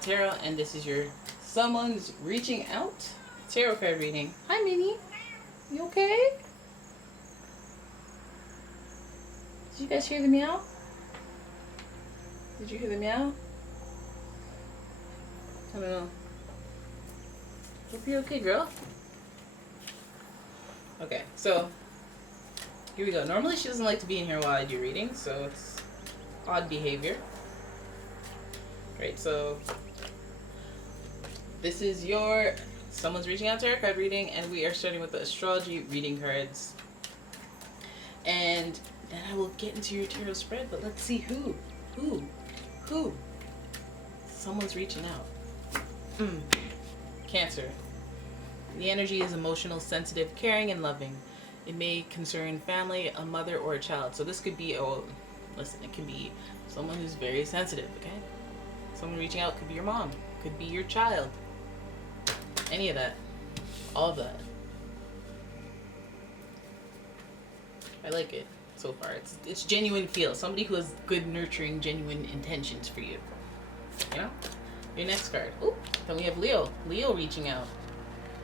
Tarot, and this is your someone's reaching out tarot card reading. Hi, Minnie. You okay? Did you guys hear the meow? Did you hear the meow? I don't know. Hope you're okay, girl. Okay, so here we go. Normally she doesn't like to be in here while I do readings, so it's odd behavior. Right, so this is your someone's reaching out tarot card reading, and we are starting with the astrology reading cards. And then I will get into your tarot spread, but let's see who. Someone's reaching out. Cancer. The energy is emotional, sensitive, caring, and loving. It may concern family, a mother, or a child. So this could be, listen, it can be someone who's very sensitive, okay? Someone reaching out could be your mom, could be your child. Any of that. All of that. I like it so far. It's genuine feel. Somebody who has good, nurturing, genuine intentions for you. You know? Your next card. Ooh, then we have Leo. Leo reaching out.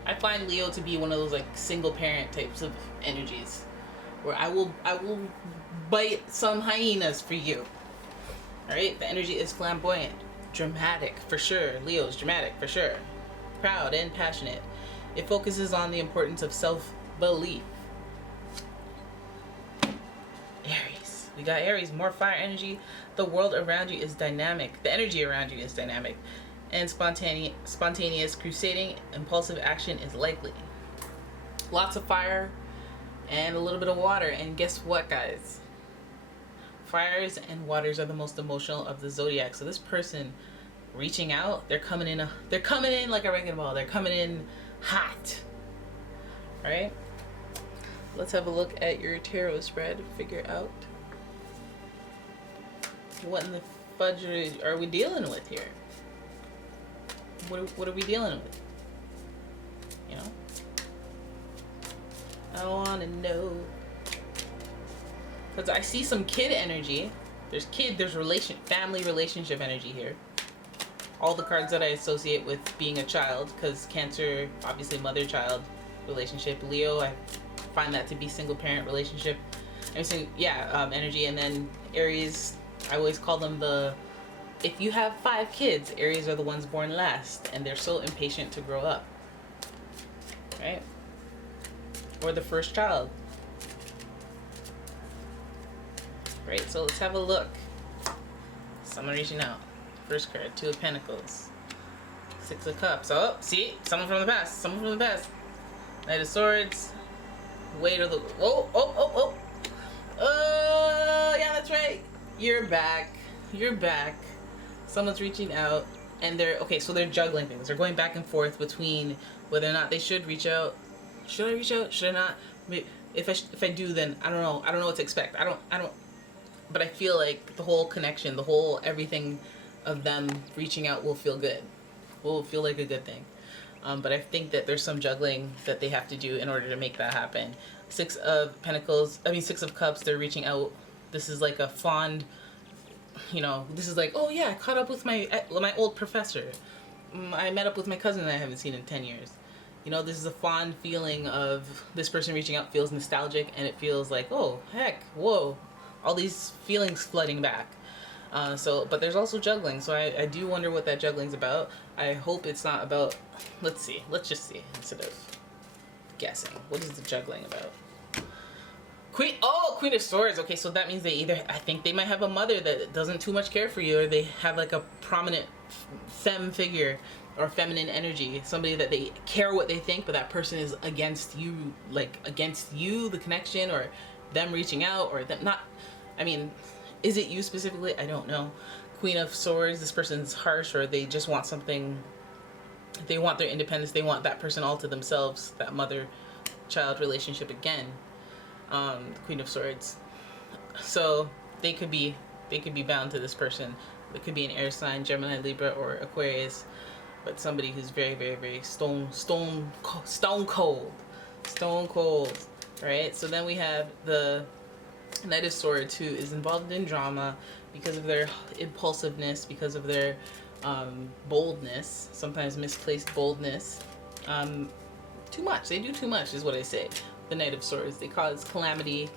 I find Leo to be one of those like single parent types of energies, where I will bite some hyenas for you. All right, the energy is flamboyant, dramatic for sure. Leo's dramatic for sure, proud and passionate. It focuses on the importance of self-belief. Aries, we got Aries, more fire energy. The world around you is dynamic. The energy around you is dynamic. And spontaneous, crusading, impulsive action is likely. Lots of fire and a little bit of water. And guess what, guys? Fires and waters are the most emotional of the zodiac. So this person reaching out, they're coming in like a wrecking ball. They're coming in hot. All right? Let's have a look at your tarot spread. Figure out what in the fudge are we dealing with here? What are we dealing with? You know? I want to know. Because I see some kid energy. There's family relationship energy here. All the cards that I associate with being a child, because Cancer, obviously mother-child relationship. Leo, I find that to be single-parent relationship. Energy. And then Aries, I always call them if you have 5 kids, Aries are the ones born last, and they're so impatient to grow up. Right? Or the first child. Right, so let's have a look. Someone reaching out. First card, 2 of Pentacles. 6 of Cups. Oh, see? Someone from the past. Knight of Swords. Weight of the... Oh, yeah, that's right. You're back. Someone's reaching out, and they're juggling things. They're going back and forth between whether or not they should reach out. Should I reach out? Should I not? Maybe if I do, then I don't know. I don't know what to expect. I don't. But I feel like the whole connection, the whole everything of them reaching out will feel good. Will feel like a good thing. But I think that there's some juggling that they have to do in order to make that happen. 6 of Cups. They're reaching out. This is like a fond. This is like, oh yeah, I caught up with my old professor. I met up with my cousin that I haven't seen in 10 years. This is a fond feeling of this person reaching out feels nostalgic, and it feels like, oh heck, whoa, all these feelings flooding back. But there's also juggling, so I do wonder what that juggling's about. I hope it's not about, let's just see, instead of guessing. What is the juggling about? Queen of Swords. Okay, so that means I think they might have a mother that doesn't too much care for you, or they have like a prominent femme figure or feminine energy, somebody that they care what they think, but that person is against you, the connection, or them reaching out, or them not. I mean, is it you specifically? I don't know. Queen of Swords, this person's harsh, or they just want something, they want their independence, they want that person all to themselves, that mother-child relationship again. The Queen of Swords. So they could be bound to this person. It could be an air sign, Gemini, Libra, or Aquarius, but somebody who's very, very, very stone cold. Right? So then we have the Knight of Swords, who is involved in drama because of their impulsiveness, because of their boldness, sometimes misplaced boldness. Too much. They do too much is what I say. The Knight of Swords. They cause calamity.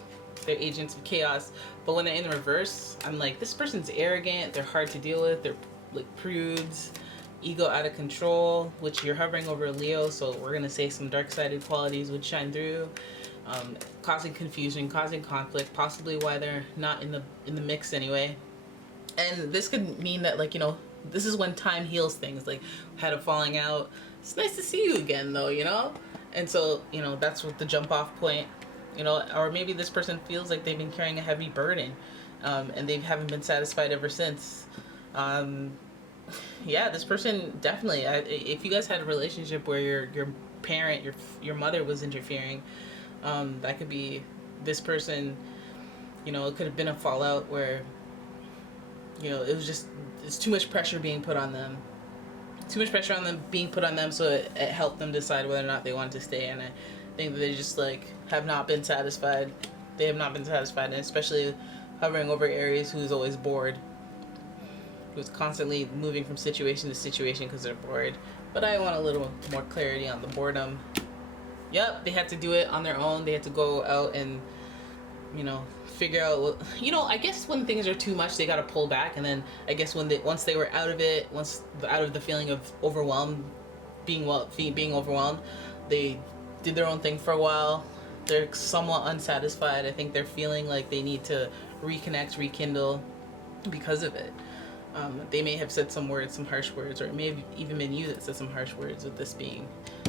They're agents of chaos. But when they're in the reverse, I'm like, this person's arrogant. They're hard to deal with. They're like prudes. Ego out of control, which you're hovering over a Leo, so we're going to say some dark-sided qualities would shine through. Causing confusion, causing conflict, possibly why they're not in the mix anyway. And this could mean that, like, you know, this is when time heals things. Like, had a falling out. It's nice to see you again, though, you know? And so, you know, that's what the jump off point, you know, or maybe this person feels like they've been carrying a heavy burden, and they haven't been satisfied ever since. Yeah, this person definitely, if you guys had a relationship where your parent, your mother was interfering, that could be this person, you know, it could have been a fallout where, you know, it's too much pressure being put on them. Too much pressure on them being put on them, so it helped them decide whether or not they wanted to stay. And I think that they just, like, have not been satisfied. They have not been satisfied, and especially hovering over Aries, who's always bored, who's constantly moving from situation to situation because they're bored. But I want a little more clarity on the boredom. Yep, they had to do it on their own. They had to go out and, you know, figure out what, you know, I guess when things are too much, they got to pull back. And then I guess once they were out of it, out of the feeling of overwhelmed, being overwhelmed, they did their own thing for a while. They're somewhat unsatisfied. I think they're feeling like they need to reconnect, rekindle because of it. They may have said some words, some harsh words, or it may have even been you that said some harsh words with this being.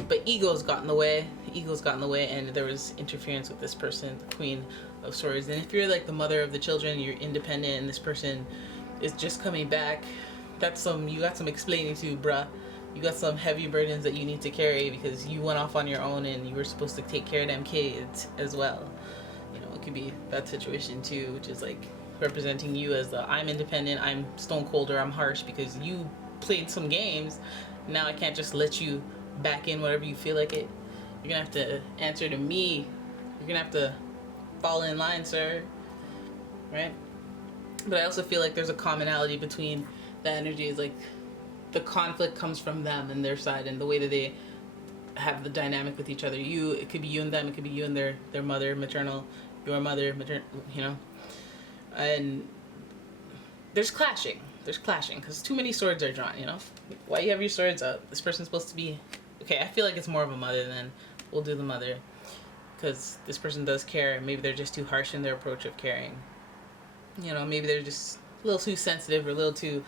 But ego's got in the way. Ego's got in the way, and there was interference with this person, the Queen of Swords. And if you're like the mother of the children, you're independent, and this person is just coming back, you got some explaining to, bruh. You got some heavy burdens that you need to carry because you went off on your own and you were supposed to take care of them kids as well. You know, it could be that situation too, which is like representing you as I'm independent, I'm stone cold, or I'm harsh because you played some games. Now I can't just let you back in whatever you feel like it. You're gonna have to answer to me. You're gonna have to fall in line, sir. Right? But I also feel like there's a commonality between the energies. Like, the conflict comes from them and their side, and the way that they have the dynamic with each other. It could be you and them, it could be you and their mother, maternal, your mother, maternal, you know. And there's clashing because too many swords are drawn, you know. Why you have your swords up? This person's supposed to be, okay, I feel like it's more of a mother. Then we'll do the mother, because this person does care. Maybe they're just too harsh in their approach of caring, you know. Maybe they're just a little too sensitive, or a little too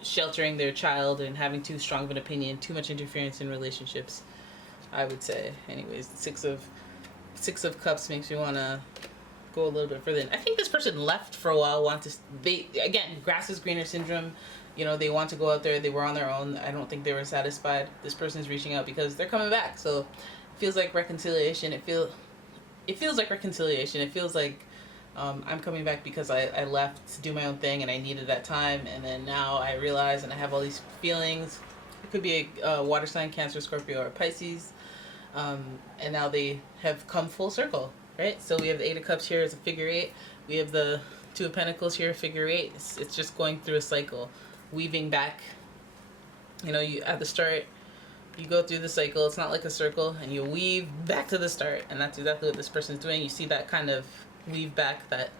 sheltering their child and having too strong of an opinion, too much interference in relationships, I would say. Anyways, Six of Cups makes me want to go a little bit further. I think this person left for a while, again, grass is greener syndrome. You know, they want to go out there. They were on their own. I don't think they were satisfied. This person's reaching out because they're coming back. So it feels like reconciliation. It feels like reconciliation. It feels like I'm coming back because I left to do my own thing and I needed that time, and then now I realize and I have all these feelings. It could be a water sign, Cancer, Scorpio, or Pisces, and now they have come full circle. Right? So we have the Eight of Cups here as a figure eight. We have the Two of Pentacles here, figure eight. It's just going through a cycle, weaving back. You know, at the start, you go through the cycle. It's not like a circle, and you weave back to the start. And that's exactly what this person's doing. You see that kind of weave back, that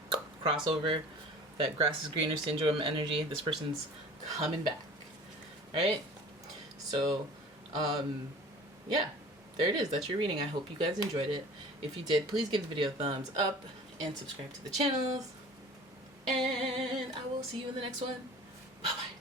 crossover, that grass is greener syndrome energy. This person's coming back. Right? So, yeah. There it is. That's your reading. I hope you guys enjoyed it. If you did, please give the video a thumbs up and subscribe to the channels. And I will see you in the next one. Bye-bye.